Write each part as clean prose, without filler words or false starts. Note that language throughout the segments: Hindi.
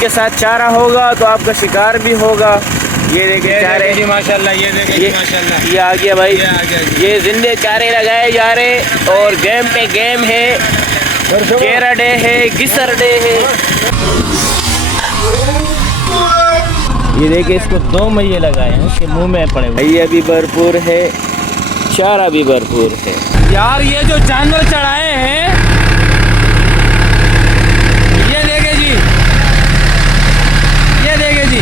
के साथ चारा होगा तो आपका शिकार भी होगा। ये देखिए चारे जी माशाल्लाह, ये देखिए माशाल्लाह, ये आ गया भाई, ये आ गया जी। ये जिंदे चारे लगाए जा रहे और गेम पे गेम है, केरा डे है, गिसर डे है। ये देखिए इसको 2 मैये लगाए हैं, इसके मुंह में पड़े हुए। मैया भी भरपूर है, चारा भी भरपूर है। यार ये जो जानवर चढ़ाए हैं, ये देखे जी, ये देखे जी।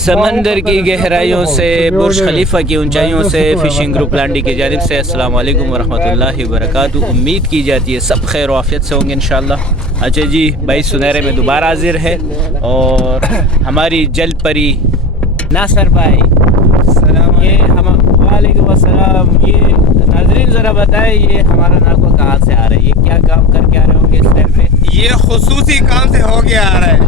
समंदर की गहराइयों से, बुर्ज खलीफा की ऊंचाइयों से फिशिंग ग्रुप लांडी की जानिब से अस्सलाम वालेकुम वरहमतुल्लाहि वबरकातुहू। उम्मीद की जाती है सब खैर वाफियत से होंगे इंशाल्लाह। अच्छा जी, भाई सुनहरे में दोबारा हाजिर है और हमारी जल परी नासर भाई, ये हम वालेकुम अस्सलाम। ये नाजरीन ज़रा बताएं, ये हमारा नाको कहाँ से आ रहा है, ये क्या काम करके आ रहे होंगे इस टाइम पे? ये खुसूसी काम से हो गया आ रहा है,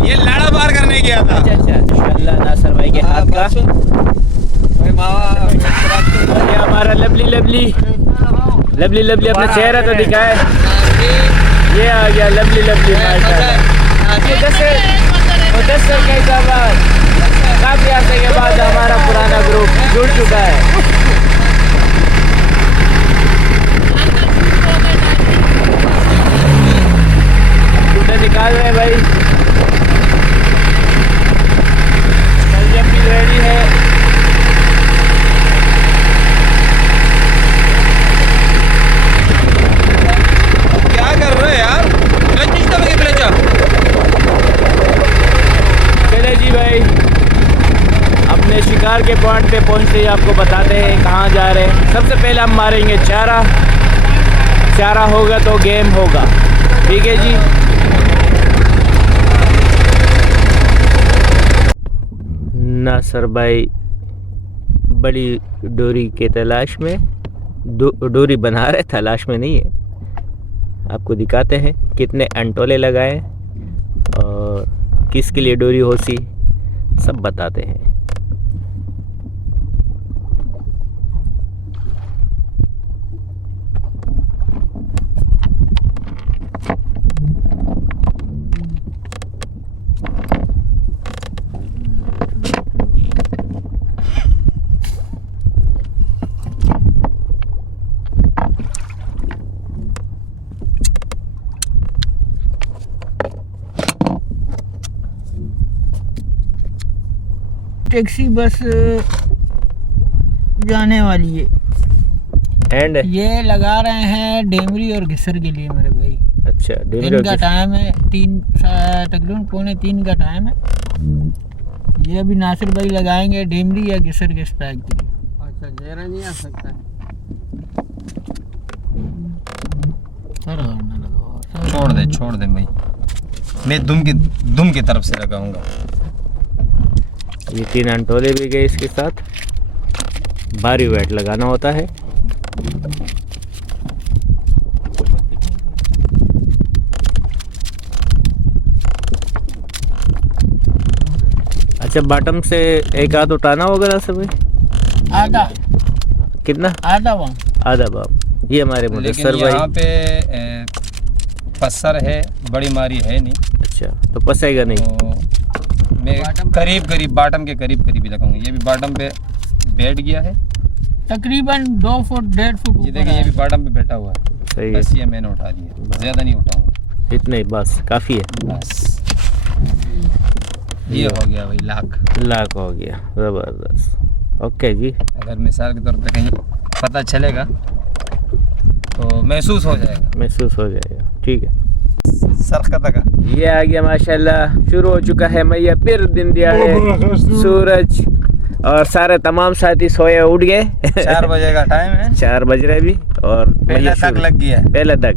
ये लाड़ा पार करने गया था। अच्छा इंशाल्लाह नासर भाई के हाथ का। ये हमारा लवली लवली लवली लवली अपना चेहरा तो दिखाए। ये आ गया लवली लवली मुदस्सर के बाद काफी अर्से के बाद हमारा पुराना ग्रुप जुड़ चुका है। निकाल रहे हैं भाई, भी रेडी है। क्या कर रहे हैं यार, चले जी भाई, अपने शिकार के पॉइंट पे पहुंचते ही आपको बताते हैं कहाँ जा रहे हैं। सबसे पहले हम मारेंगे चारा, चारा होगा तो गेम होगा, ठीक है जी। नासर भाई बड़ी डोरी के तलाश में, डोरी बना रहे, तलाश में नहीं है। आपको दिखाते हैं कितने अंटोले लगाए और किसके लिए डोरी हो सी, सब बताते हैं। टैक्सी बस जाने वाली है एंड ये लगा रहे हैं डेमरी और घिसर के लिए मेरे भाई। अच्छा, दिन का टाइम है, तकरीबन 2:45 का टाइम है। ये अभी नासिर भाई लगाएंगे डेमरी या घिसर के स्ट्राइक के लिए। अच्छा, जेरा नहीं आ सकता है, छोड़ दे भाई, मैं दुम की तरफ से लगाऊंगा। ये 3 अंटोले भी गए इसके साथ। भारी वेट लगाना होता है। अच्छा, बॉटम से एक आध उठाना होगा ना सब? आधा कितना? आधा वहाँ, आधा बाब। ये हमारे मुदस्सर भाई, यहाँ पे पसर है, बड़ी मारी है नहीं। अच्छा, तो पसेगा नहीं तो मैं करीब बॉटम के करीब ही लगाऊंगा। ये भी बॉटम पे बैठ गया है, तकरीबन 2 फुट 1.5 फुट। ये देखिए, ये भी बॉटम पे बैठा हुआ है। सही है, बस ये मैंने उठा दिया, ज़्यादा नहीं उठाऊंगा, इतना ही बस काफ़ी है। बस ये हो गया भाई, लाख हो गया, ज़बरदस्त। ओके जी, अगर मिसाल के तौर पे कहीं पता चलेगा तो महसूस हो जाएगा, ठीक है। सरकता का ये आ गया माशाल्लाह, शुरू हो चुका है मैया फिर दिन दिहाड़े, सूरज और सारे तमाम साथी सोए उठ गए। 4 बजे का टाइम है, 4 बज रहे भी और पहला तक लग गया है, पहला तक।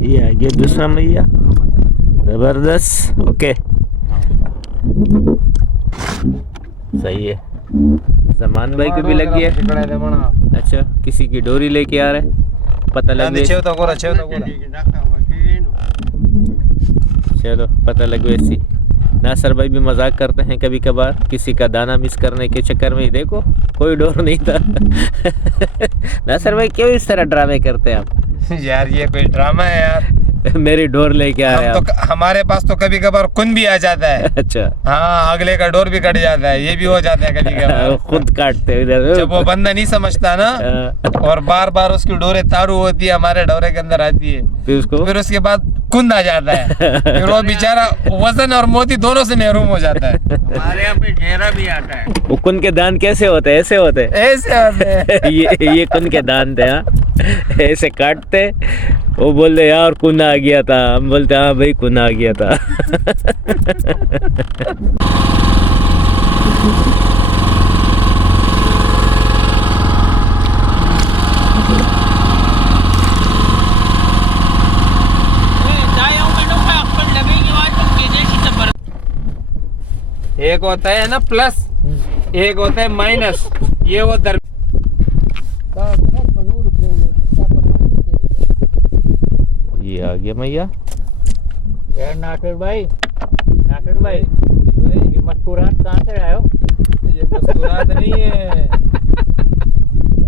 ये आ गया दूसरा मैया, जबरदस्त। ओके, सही है। जमान भाई को भी लग गया। अच्छा, किसी की डोरी लेके आ रहा है, पता लग गया। चलो पता लग वैसी। नासर भाई भी मजाक करते हैं कभी कभार, किसी का दाना मिस करने के चक्कर में ही देखो कोई डर नहीं था। नासिर भाई क्यों इस तरह ड्रामे करते हैं आप? यार ये कोई ड्रामा है यार। मेरी डोर लेके आ रहे हैं हम तो हमारे पास तो कभी कभार खून भी आ जाता है। अच्छा हाँ, अगले का डोर भी कट जाता है, ये भी हो जाता है कभी कभार। खुद काटते हैं इधर। जब वो बंदा नहीं समझता ना और बार बार उसकी डोरे तारू होती है, हमारे डोरे के अंदर आती है, फिर उसके बाद कुंद आ जाता है। फिर वो बेचारा वजन और मोती दोनों से महरूम हो जाता है। हमारे यहाँ पे घेरा भी आता है। वो कुन के दांत कैसे होते हैं? ऐसे होते हैं। ऐसे होते हैं। ये कुन के दांत है। हाँ, ऐसे काटते, वो बोलते यार कुन आ गया था, हम बोलते हाँ भाई कुन आ गया था। एक होता है ना प्लस, एक होता है माइनस, ये वो दर ये आ गया मैया। यार नासिर भाई, ये मस्कुराहट कहाँ से आए हो? ये मुस्कुराहट नहीं है,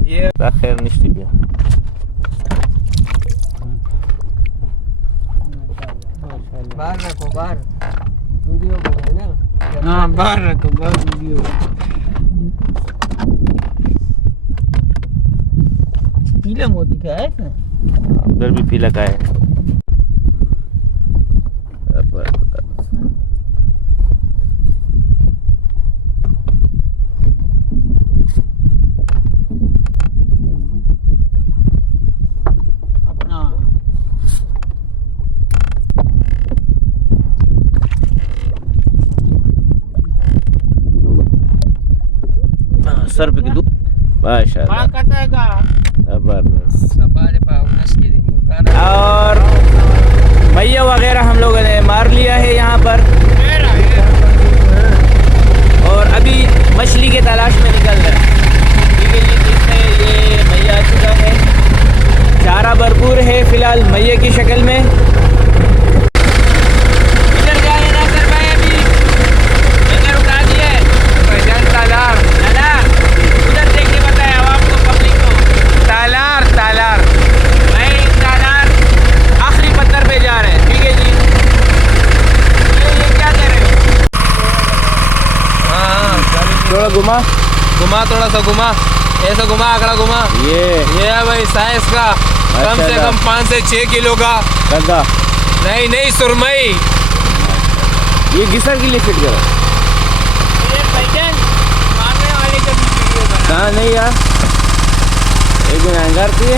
ये खैर निश्चित गया। बाहर रखो, बाहर वीडियो बनाए ना। हाँ बाहर रखो, बाहर वीडियो। पीला मोती का है इसमें? उधर भी पीला का है। अपना सर पे दूध माशाल्लाह। और मैया वगैरह हम लोगों ने मार लिया है यहाँ पर, और अभी मछली के तलाश में निकल रहे हैं। ठीक है जी, इसमें ये मैया आ चुका है, चारा भरपूर है फिलहाल मैया की शक्ल में। इधर जा रहे ना सर भाई, अभी इधर उठा दिया है तालार। उधर देखने बताया आपको पब्लिक को। तालार भाई, तालार आखिरी पत्थर पे जा रहे हैं। ठीक है जी, ये क्या कह रहे हैं? हाँ थोड़ा घुमा थोड़ा सा घुमा, ऐसा घुमा, आंकड़ा घुमा। ये है भाई साइज का, कम से कम 5 से 6 किलो का गद्दा। नहीं सुरमई। ये घिसर के लिए फिट करो। हाँ नहीं यार, एक दिन एंगर थी।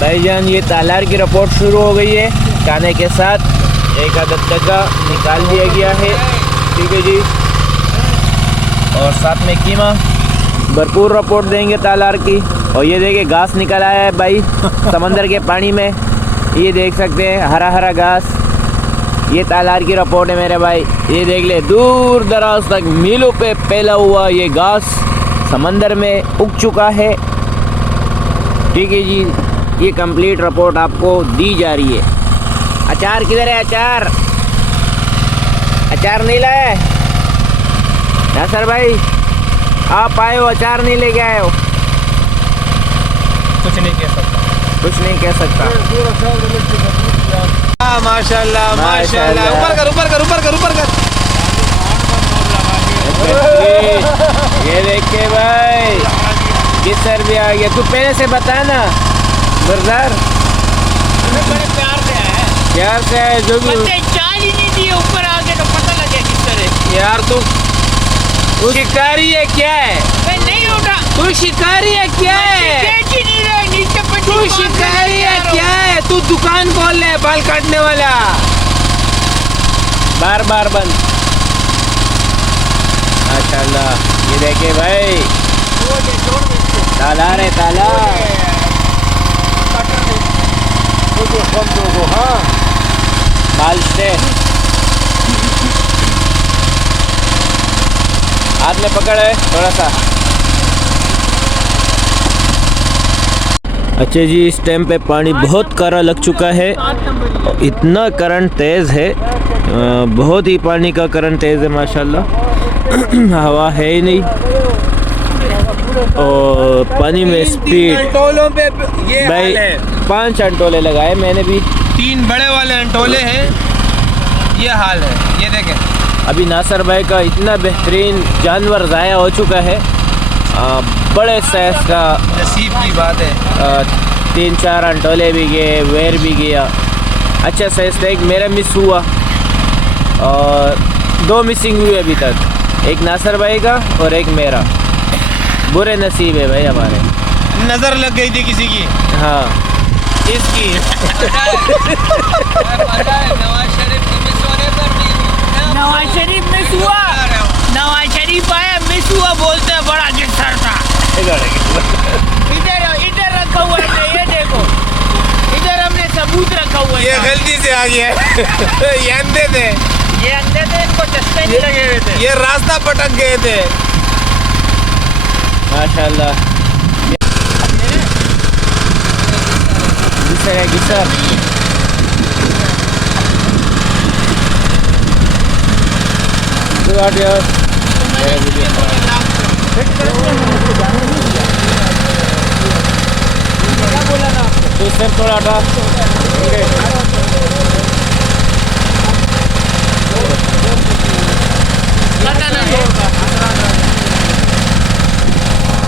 भाईजान ये तालार की रिपोर्ट शुरू हो गई है। खाने के साथ एक आधा डगा निकाल दिया गया है। ठीक है जी, और साथ में कीमा। भरपूर रिपोर्ट देंगे तालार की। और ये देखिए घास निकल आया है भाई समंदर के पानी में, ये देख सकते हैं हरा हरा घास। ये तालार की रिपोर्ट है मेरे भाई। ये देख ले, दूर दराज तक मीलों पे फैला हुआ ये घास समंदर में उग चुका है। ठीक है जी, ये कंप्लीट रिपोर्ट आपको दी जा रही है। अचार किधर है? अचार नहीं लाया नासिर भाई? आप आए हो, अचार नहीं लेके आए हो? कुछ नहीं कह सकता। माशाल्लाह माशाल्लाह, ऊपर कर। ये देखिए भाई, किसर भी आ गया। तू पहले से बता ना गुरजार। बड़े प्यार से आया है, जो भी चाल ही नहीं दिए, ऊपर आके तो पता लगे किस तरह। यार तू शिकारी है क्या है? नहीं उठा, तू शिकारी है क्या है? नहीं रहे नीचे पे। तू शिकारी है क्या है? तू दुकान खोल ले बाल काटने वाला, बार बंद। माशाल्लाह, ये देखिए भाई, तालार है तालार। बाल से हाथ में पकड़ है थोड़ा सा। अच्छा जी, इस टाइम पे पानी बहुत कड़ा लग चुका है, इतना करंट तेज़ है, बहुत ही पानी का करंट तेज़ है माशाल्लाह। हवा है ही नहीं और पानी में स्पीड। अंटोलों पे ये भाई हाल है। 5 अंटोले लगाए मैंने भी, 3 बड़े वाले अंटोले हैं, ये हाल है, ये देखें। अभी नासर भाई का इतना बेहतरीन जानवर ज़ाया हो चुका है, बड़े साइज का, नसीब की बात है। 3-4 अंटोले भी गए, वेर भी गया, अच्छा साइज था। एक मेरा मिस हुआ और 2 मिसिंग हुए अभी तक, एक नासर भाई का और एक मेरा। बुरे नसीब है भाई हमारे। नजर लग गई थी किसी की, हाँ इसकी। नवाज शरीफ मिस हुआ, नवाज शरीफ आया मिस हुआ, बोलते हैं बड़ा गिफ्टर था। इधर इधर रखा हुआ है, ये देखो, इधर हमने सबूत रखा हुआ है। ये गलती से आ गया है। ये अंधे थे, ये अंधे थे, इनको चश्मे नहीं लगे हुए थे। ये रास्ता भटक गए थे। माशाल्लाह। गिसर है गिसर। तो सर थोड़ा था।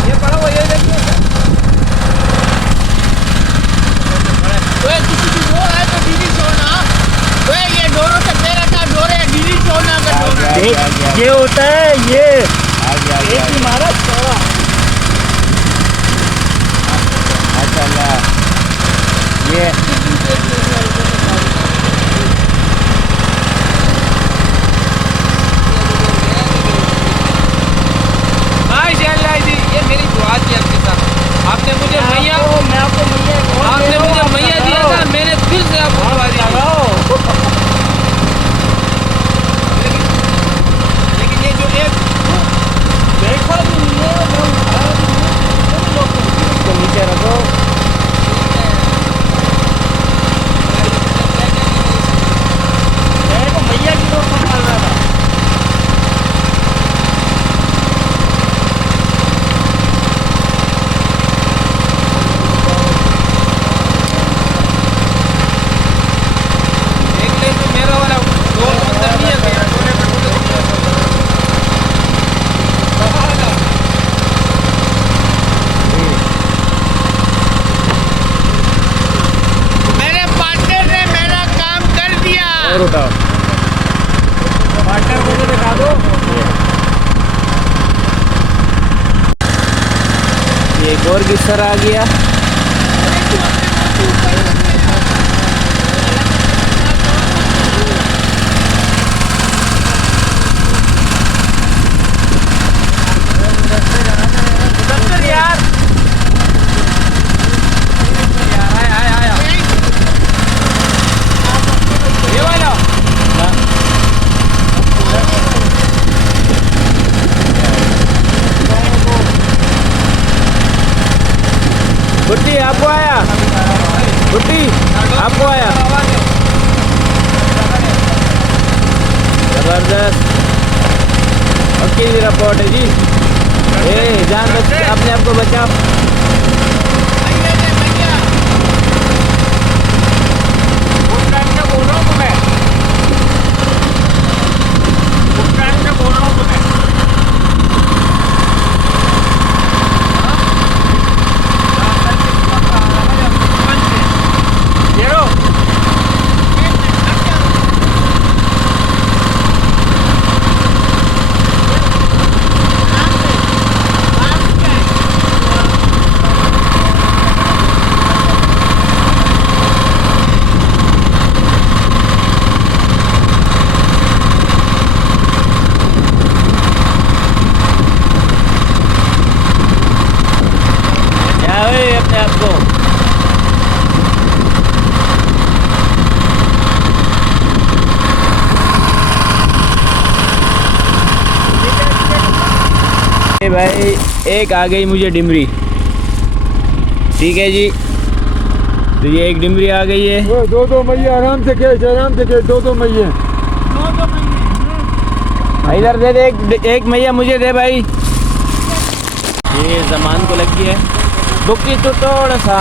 ये पड़ा हुआ, ये देखिए। किसी की डोर है तो डीडी छोड़ना। ये डोरों से मेरा था डोर है, डीडी छोड़ना का डोर है। ये होता है ये। एक इमारत छोड़ा। माशाल्लाह ये माशाल्लाह जी, ये मेरी दुआ थी आपके साथ। आपने मुझे मैया, आपने मुझे मैया दिया था, मैंने फिर से आपको दुआ दी। लेकिन ये जो एक देखा भी नहीं है, मैं उठाया भी नहीं, इसको नीचे रखो। मैं तो मैया की डोर संभाल रहा था। एक ले तो मेरा वाला डोर अंदर नहीं है, डोरे पे मेरे पार्टनर ने मेरा काम कर दिया। और उठाओ। पार्टनर मुझे दिखा दो। ये एक और गिसर आ गया। यार ये वाला बुट्टी आपको आया, बुट्टी आपको आया। जबरदस्त। ओके जी, रिपोर्ट है जी। जान अपने आप को बचाओ। अपने आप को। भाई एक आ गई मुझे डिमरी, ठीक है जी। तो ये एक डिमरी आ गई है। दो मैये आराम से खेच, आराम से खेच, दो मैये। इधर दे दे, एक मैया मुझे दे भाई। ये जमान को लगी है बुक्की तो थोड़ा सा।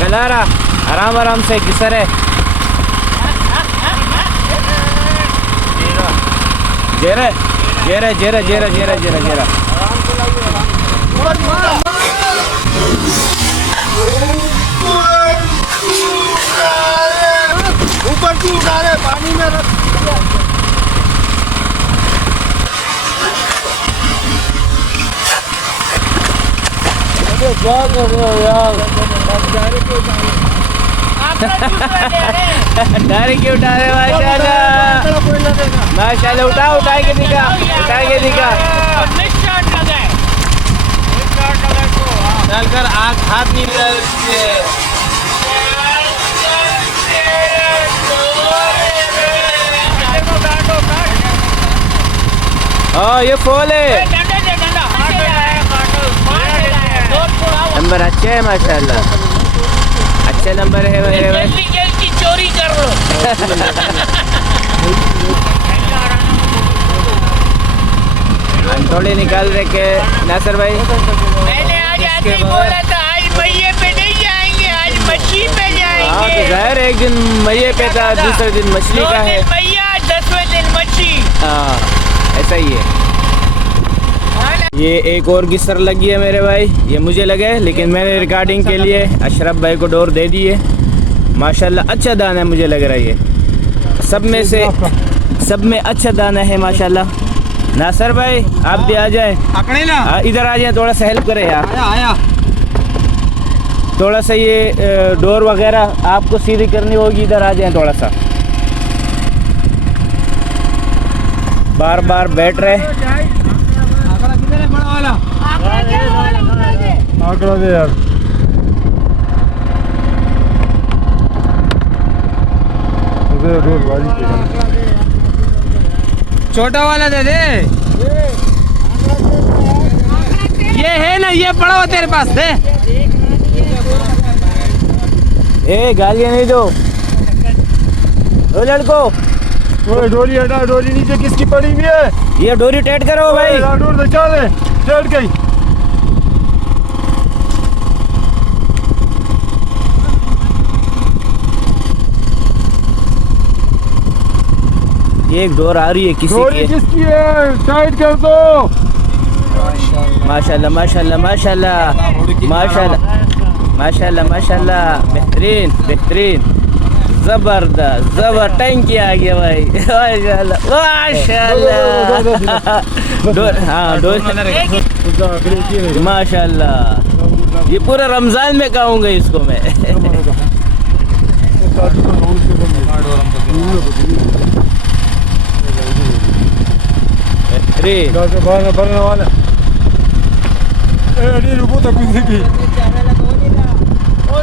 कलारा आराम आराम से किसर है। जेरा जेरा जेरा जेरा जेरा जेरा जेरा ऊपर क्यों उठा रहे, पानी में रख। क्या कर रहे हो यार? डायरेक्ट क्यों उठा रहे? माशाल्लाह माशाल्लाह, उठा के दिखा, उठा के दिखा। डालकर आग हाथ नहीं हाँ ये फॉल है। नंबर अच्छे है माशाल्लाह, अच्छे नंबर है भाई। चोरी कर लो। हम थोड़े निकाल रहे के नासिर भाई। मैंने आज आते ही बोला था आज मैये पे नहीं जाएंगे, आज मछली पे जाएंगे। हाँ तो जाहिर है, एक दिन मैये पे था, दूसरे दिन मछली का है। मैया 10वें दिन मछली। हाँ ऐसा ही है। ये एक और गिसर लगी है मेरे भाई, ये मुझे लगे, लेकिन मैंने रिकॉर्डिंग के लिए अशरफ भाई को डोर दे दी है। माशाल्लाह अच्छा दाना है, मुझे लग रहा है ये सब में अच्छा दाना है माशाल्लाह। नासिर भाई आप भी आ जाए, इधर आ जाए, थोड़ा सा हेल्प करें यार। आया थोड़ा सा ये डोर वगैरह आपको सीधी करनी होगी, इधर आ जाए थोड़ा सा। बार बार बैठ रहे। आंकड़ा दे यार। छोटा वाला दे दे। ये है ना, ये पड़ा हुआ तेरे पास दे। ए गालियाँ नहीं दो ओ लड़को। ओए डोरी हटा, डोरी नीचे किसकी पड़ी हुई है? ये डोरी टाइट करो भाई। डोर चल चढ़ गई। ये एक डोर आ रही है किसी डोरी की। किसकी है? टाइट कर दो। माशाल्लाह माशाल्लाह माशाल्लाह माशाल्लाह माशाल्लाह माशाल्लाह, बेहतरीन बेहतरीन, जबरदस्त जबर टैंकी आ गया भाई। माशाल्लाह माशाल्लाह। डोर हाँ डोर माशाल्लाह, ये पूरा रमजान में खाऊंगा इसको मैं। भरने वाला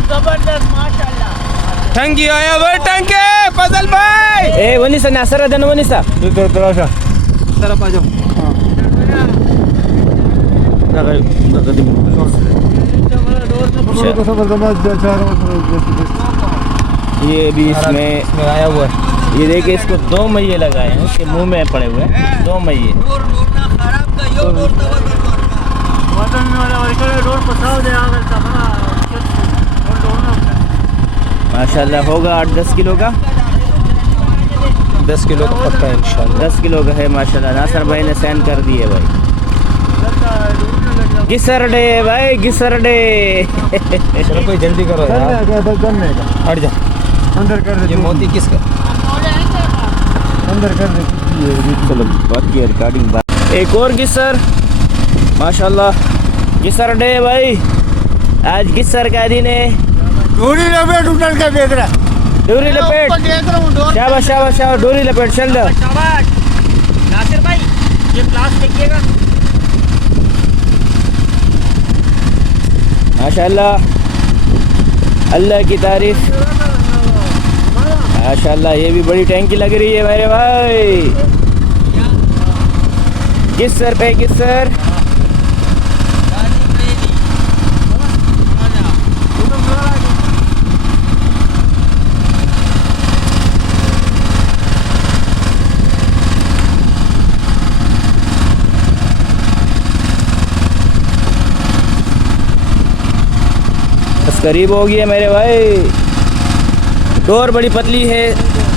जबरदस्त माशाल्लाह। टंकी आया वो टंके फजल भाई। ए वनीसा नासर दन वनीसा तराशा तरफ आ जाओ। ये भी इसमें आया हुआ है। ये देखिए, इसको 2 मैये लगाए हैं, इसके मुंह में पड़े हुए हैं 2 मैये। माशाल्लाह होगा 8-10 किलो का, 10 किलो का पक्का है इंशाल्लाह। 10 किलो का है माशाल्लाह। नासिर भाई ने सेंड कर दिए भाई। गिसर डे भाई, गिसर डे। चलो कोई जल्दी करो यार, हट जा। अंदर कर दे। ये मोती किसका? अंदर कर दे। चलो बाकी रिकॉर्डिंग। एक और गिसर माशाल्लाह, गिसर डे भाई, आज गिसर का दिन है। डोरी लपेट, उठल का देख रहा। डोरी लपेट, शाबाश शाबाश शाबाश, डोरी लपेट चल रहा। नासिर भाई ये ग्लास देखिएगा। माशाल्लाह, अल्लाह की तारीफ, माशाल्लाह ये भी बड़ी टैंकी लग रही है मेरे भाई। किस सर पे किस सर? करीब हो गया मेरे भाई। डोर बड़ी पतली है,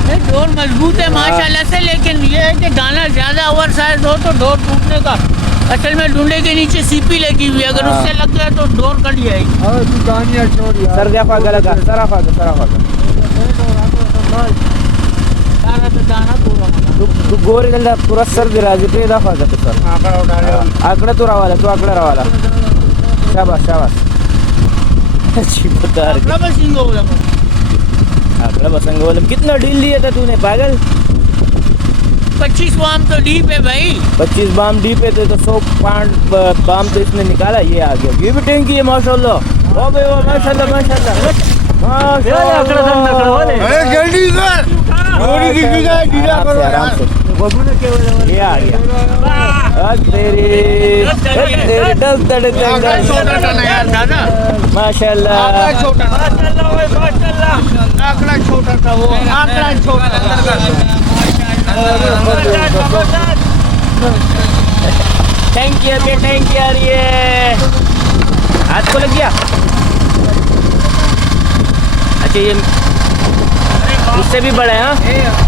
नहीं डोर मजबूत है माशाल्लाह से, लेकिन ये है कि दाना ज़्यादा ओवर साइज हो तो डोर टूटने का। असल में डंडे के नीचे सीपी लगी हुई है, अगर उससे लग गया तो डोर कट जाएगी। सर दफा गलत है, सराफा सारा तो दाना पूरा तू गोरे गल्ला पूरा सर दिराजी पे दफा कर सर आंकड़ा तो रवाला, तू आंकड़ा रवाला। शाबाश अच्छी बता रही। आंकड़ा बसंग बोला। कितना डील लिया था तूने पागल? 25 बाम तो डीप है भाई। 25 बाम डीप है तो 100 पाउंड बाम तो इसने निकाला। ये आ गया, ये भी टैंकी है माशाल्लाह। ओ भाई वाह माशाल्लाह जल्दी सर आराम से ये आ गया। तेरे माशाल्लाह आंकड़ा छोटा था वो, आंकड़ा छोटा थैंक यू आ रही है। हाथ को लग गया। अच्छा ये उससे भी बड़ा है। हाँ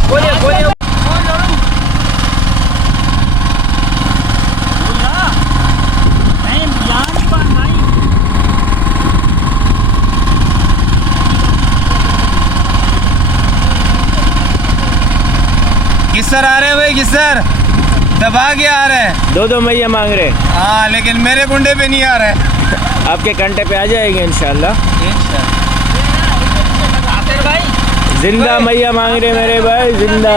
बोलिए किसर आ रहे हैं भाई, किसर दबा के आ रहे हैं। दो मैया मांग रहे। हाँ लेकिन मेरे कुंडे पे नहीं आ रहे। आपके कंटे पे आ जाएंगे इंशाल्लाह। जिंदा मैया मांग रहे मेरे भाई, जिंदा।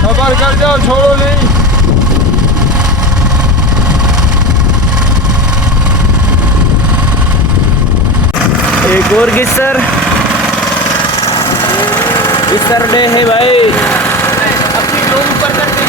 खबर कर जाओ, छोड़ो नहीं। एक और किसर डे है भाई। अपनी लोग ऊपर करके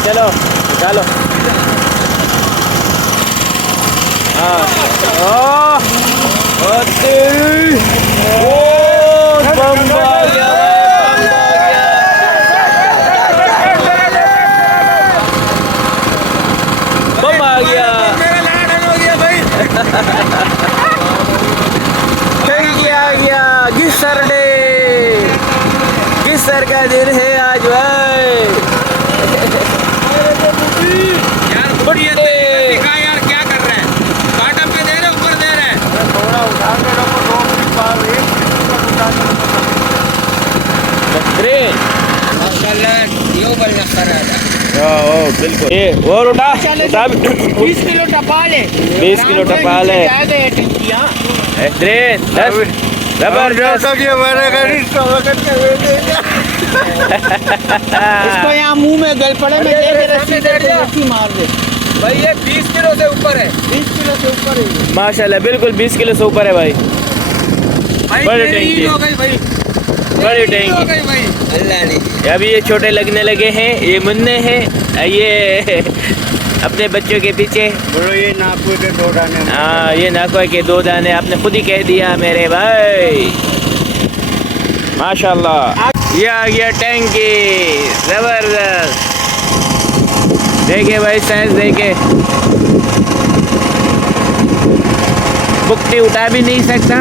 चलो निकालो। हाँ बम आ गया। आ गया गिसर डे। गिसर का दिन है आज भाई। यार क्या कर रहे हैं? बॉटम पे दे रहे, ऊपर दे रहे हैं। थोड़ा उठा के रखो, 2 फीट पार, 1 फीट ऊपर उठा के रखो। बिल्कुल ये और उठा 20 किलो टपाल है। 20 किलो टपाल है। जबरदस्त। इसको यहाँ मुंह में गल पड़े में दे रस्सी मार दे भाई। ये 20 किलो से ऊपर है। 20 किलो से ऊपर है माशाल्लाह, बिल्कुल 20 किलो से ऊपर है भाई। बड़ी टैंकी हो गई भाई, बड़ी हो टैंकी। गई भाई। अल्लाह ने अभी ये छोटे लगने लगे हैं। ये मुन्ने हैं, ये अपने बच्चों के पीछे। ये नाकू के 2 दाने। हाँ ये नाको के 2 दाने, आपने खुद ही कह दिया मेरे भाई। माशाल्लाह ये आ गया टैंकी, जबरदस्त। देखे भाई साइज देखे, बुकटी उठा भी नहीं सकता,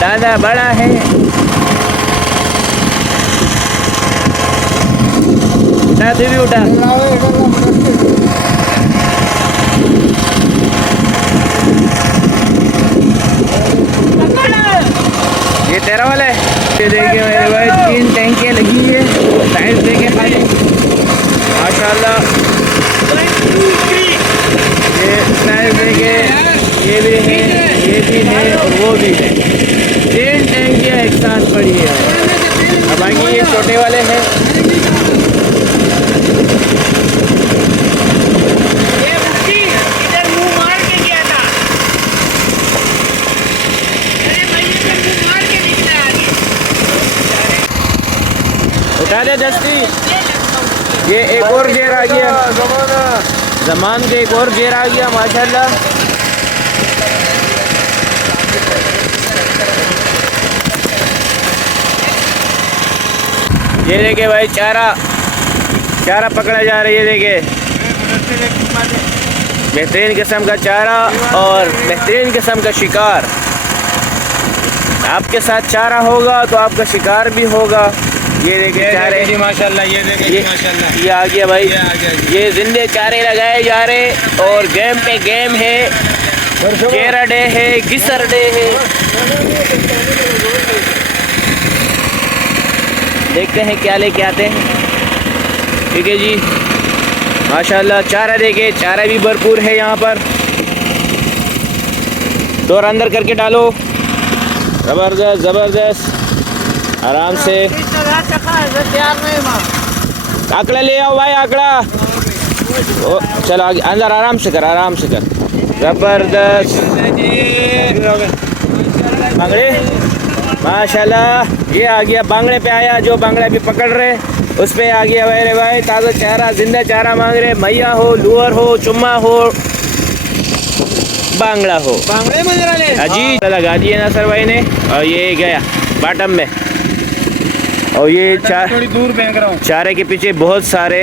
दादा बड़ा है। उठा तू भी उठा। ये तेरा वाला है। ये देखिए मेरे भाई 3 टैंकियाँ लगी है, साइड देखे खाली माशाल्लाह। ये साइड देखे, ये भी है, ये भी है और वो भी है। 3 टैंकियाँ एक साथ पड़ी है। अब बाकी ये छोटे वाले हैं। ये मुट्ठी इधर मुंह मार के गया था। अरे भैया पे मुंह मार के निकला आगे। उठा दे दस्ती। ये एक और गेर आ गया, ज़मान के एक और गेर आ गया माशाल्लाह। ये देखे भाई चारा पकड़ा जा रहा है। ये देखे बेहतरीन किस्म का चारा और बेहतरीन किस्म का शिकार। आपके साथ चारा होगा तो आपका शिकार भी होगा। ये देखिए चारे माशाल्लाह, ये देखिए माशाल्लाह, ये आ गया भाई। ये जिंदे चारे लगाए जा रहे और गेम पे गेम है। केरा डे है, गिसर डे है। देखते हैं क्या लेके आते हैं। ठीक है जी माशाल्लाह। चारा देखे, चारा भी भरपूर है यहाँ पर। डोर अंदर करके डालो। ज़बरदस्त ज़बरदस्त, आराम से। आकड़ा ले आओ भाई, आकड़ा। ओ चलो आगे अंदर, आराम से कर, आराम से कर। ज़बरदस्त बांगड़े माशाल्लाह। ये आ गया बांगड़े पे आया, जो बांगड़े अभी पकड़ रहे उस पे आ गया मेरे भाई। ताज़ा चारा, जिंदा चारा मांग रहे। मैया हो, लूअर हो, चुम्मा हो, बांगड़ा हो, बांगड़े मंजरा ले अजी लगा दिए नासर भाई ने। और ये गया बॉटम में। और ये थोड़ी दूर फेंक रहा हूँ। चारे के पीछे बहुत सारे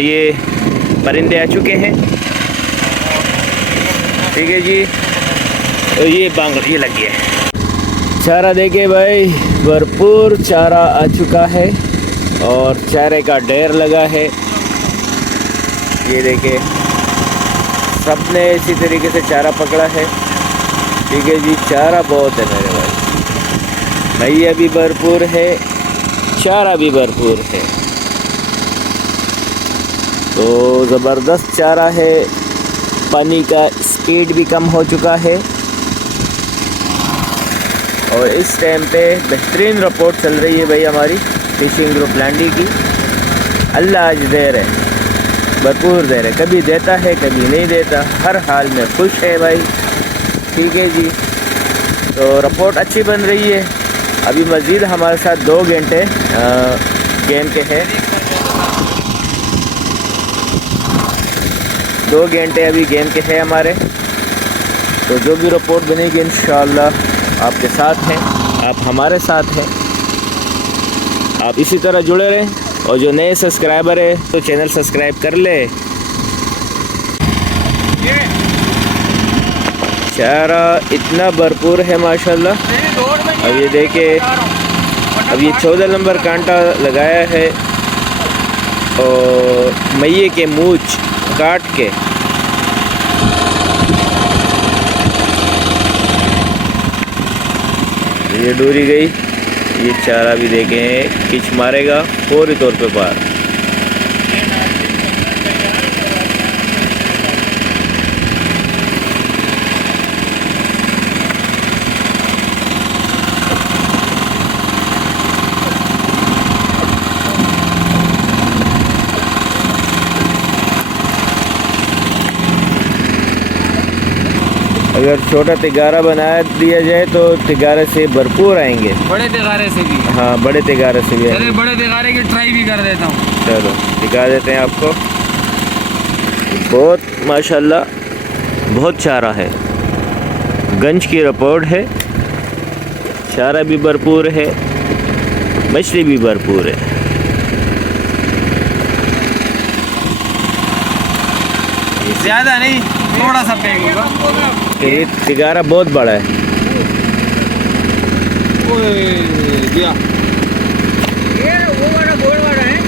ये परिंदे आ चुके हैं। ठीक है जी। और ये बांगड़ ये लगी है। चारा देखे भाई, भरपूर चारा आ चुका है और चारे का ढेर लगा है। ये देखे सबने इसी तरीके से चारा पकड़ा है। ठीक है जी, चारा बहुत है मेरे भाई। भैया भी भरपूर है, चारा भी भरपूर है। तो ज़बरदस्त चारा है। पानी का स्पीड भी कम हो चुका है और इस टाइम पे बेहतरीन रिपोर्ट चल रही है भाई हमारी फिशिंग ग्रुप लांडी की। अल्लाह आज दे रहे, भरपूर दे रहे। कभी देता है, कभी नहीं देता। हर हाल में खुश है भाई। ठीक है जी। तो रिपोर्ट अच्छी बन रही है। अभी मज़ीद हमारे साथ 2 घंटे गेम के हैं। 2 घंटे अभी गेम के हैं हमारे। तो जो भी रिपोर्ट बनेगी इंशाअल्लाह आपके साथ हैं, आप हमारे साथ हैं। आप इसी तरह जुड़े रहें। और जो नए सब्सक्राइबर है तो चैनल सब्सक्राइब कर ले। चारा इतना भरपूर है माशाल्लाह। अब ये देखिए, अब ये 14 नंबर कांटा लगाया है और मैये के मूंछ काट के ये डोरी गई। ये चारा भी देखें खींच मारेगा फौरी तौर पे पार। अगर छोटा तिगारा बना दिया जाए तो तिगारे से भरपूर आएंगे। बड़े तिगारे से भी। हाँ, बड़े तिगारे से भी चलिए बड़े तिगारे की ट्राई भी कर देता हूँ। चलो दिखा देते हैं आपको। बहुत माशाल्लाह बहुत चारा है। गंज की रिपोर्ट है। चारा भी भरपूर है, मछली भी भरपूर है। ज़्यादा नहीं, थोड़ा सा फेंकूंगा। ये तिगारा बहुत बड़ा है। ये वो वाला गोल वाला है।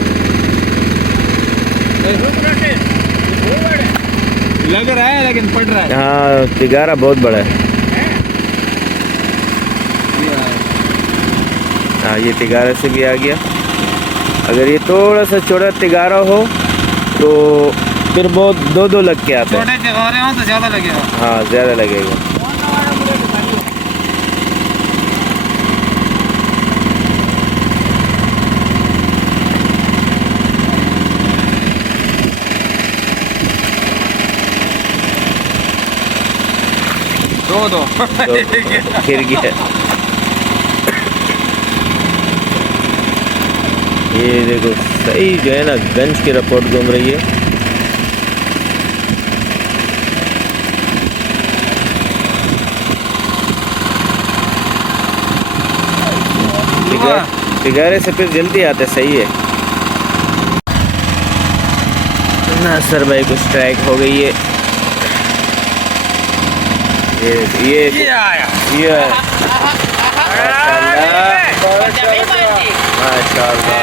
लग रहा है लेकिन पड़ रहा है। हाँ तिगारा बहुत बड़ा है। हाँ ये तिगारा से भी आ गया। अगर ये थोड़ा सा छोटा तिगारा हो तो फिर बहुत दो लग के आते हैं। छोटे तिगारे हो तो ज़्यादा लगेगा। हाँ ज़्यादा लगेगा। दो फिर गया। ये देखो सही जो है ना गंज की रिपोर्ट घूम रही है। तिगारे से फिर जल्दी आते, सही है। नासर भाई को स्ट्राइक हो गई है। ये आया। ये माशाल्लाह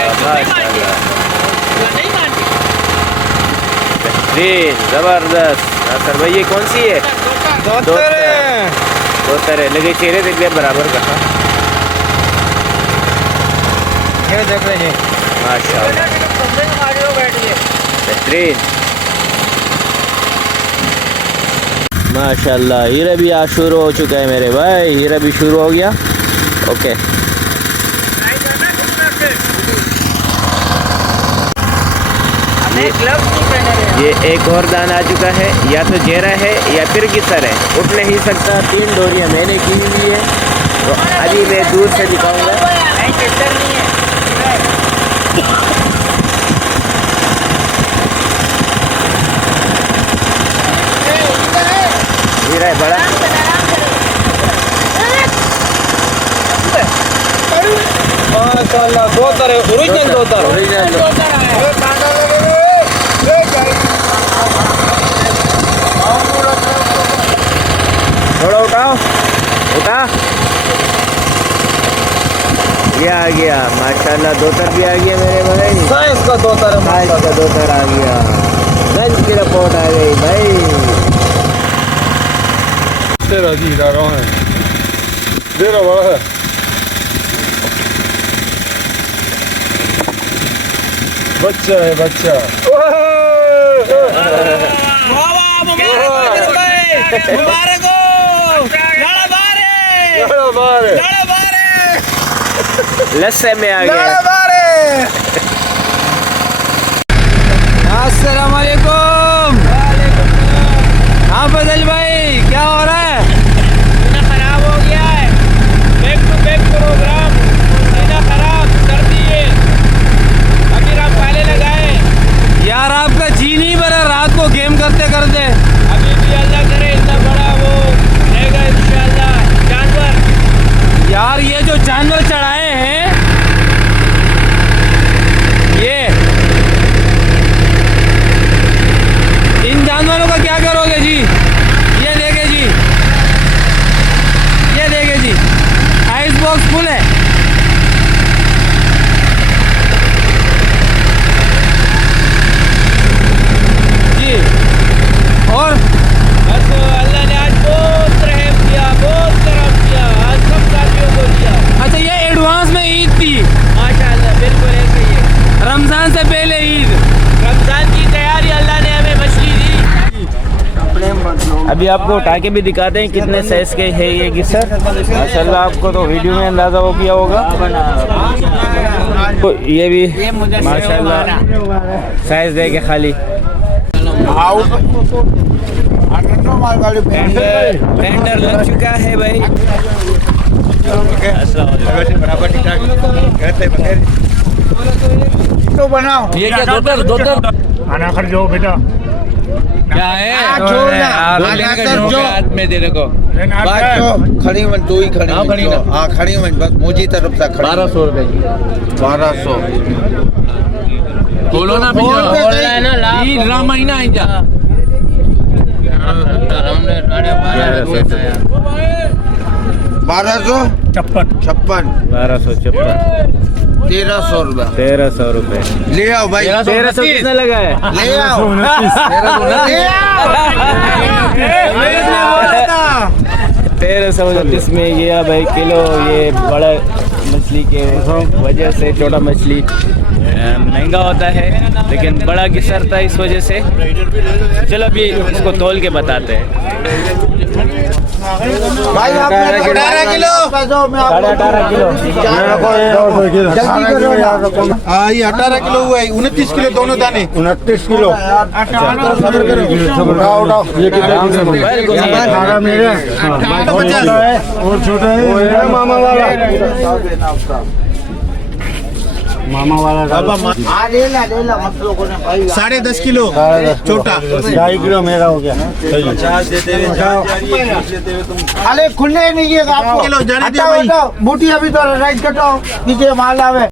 बेहतरीन जबरदस्त। नासर भाई ये कौन सी है? दोतर है। लगे चेहरे देख लिया बराबर का। ये देख रहे हैं माशाल्लाह बेहतरीन माशाल्लाह। हीरा भी आज शुरू हो चुका है मेरे भाई। हीरा भी शुरू हो गया। ओके ये एक और दान आ चुका है। या तो जेरा है या फिर गिसर है, उठ नहीं सकता। 3 डोरियाँ मैंने की हुई है तो अभी मैं दूर से दिखाऊंगा। हीरा है बड़ा। माशाल्लाह ओरिजिनल थोड़ा उठाओ, उठा। ये आ गया माशाल्लाह। दोतर भी आ गया मेरे भाई। साइंस का दोतर आ गया। गंज की रिपोर्ट आ गई भाई। तेरा जी ला रहा है, तेरा बड़ा है। बच्चा है बच्चा। मुबारक हो। लस्से में आ गया। अस्सलाम वालेकुम। हाँ फजल भाई क्या हो रहा है? खराब हो गया है। बैक टू बैक प्रोग्राम सीना खराब कर दिए। अभी आप पहले लगाए यार आपका जी नहीं भरा रात को गेम करते करते। अभी भी अल्लाह करे इतना बड़ा वो रहेगा इंशाल्लाह। जानवर यार ये जो जानवर चढ़ाए हैं इन जानवरों का क्या करोगे जी? ये देखे जी, ये देखे जी, आइस बॉक्स फुल है। जी और बस अल्लाह ने आज बहुत रहम किया, बहुत करम किया। आज सब साथियों को दिया। अच्छा ये एडवांस में ईद थी माशाल्लाह बिल्कुल ऐसे ही है। रमजान से पहले ईद। रमजान की तैयारी अल्लाह ने हमें मछली दी। अभी आपको उठा के भी दिखाते हैं कितने साइज के है ये गिसर। माशाल्लाह आपको तो वीडियो में अंदाज़ा हो गया होगा। तो ये भी माशाल्लाह साइज दे के खाली टेंडर लग चुका है भाई। तो बनाओ ये क्या दोतर खाना खा जाओ बेटा। क्या है? हाथ में दे देखो बात खड़ी मन तू ही खड़ी हाँ खड़ी मन बस मुझी तरफ से 1200 रुपए 1200 बोलो ना भैया महीना आई जा 1200 छप्पन 1256 1300 रुपए 1300 रुपए। ले आओ भाई 1300 किसने लगाया? ले आओ 1329 में ये भाई किलो। ये बड़ा मछली के वजह से छोटा मछली महंगा होता है, लेकिन बड़ा घिसरता है इस वजह से। चलो अभी इसको तोल के बताते हैं। भाई आप 18 किलो 18.5 किलो। हाँ ये 18 किलो हुआ है, 29 किलो दोनों दाने 29 किलो ये कितना मेरे और छोटा है मामा वाला साढ़े 10 किलो छोटा 2.5 किलो मेरा हो गया। 50 देते हुए अरे खुले नहीं है आपको किलो जाने दे हटाओ भाई। हटाओ बूटी अभी तो राइट कटाओ पीछे माल आवे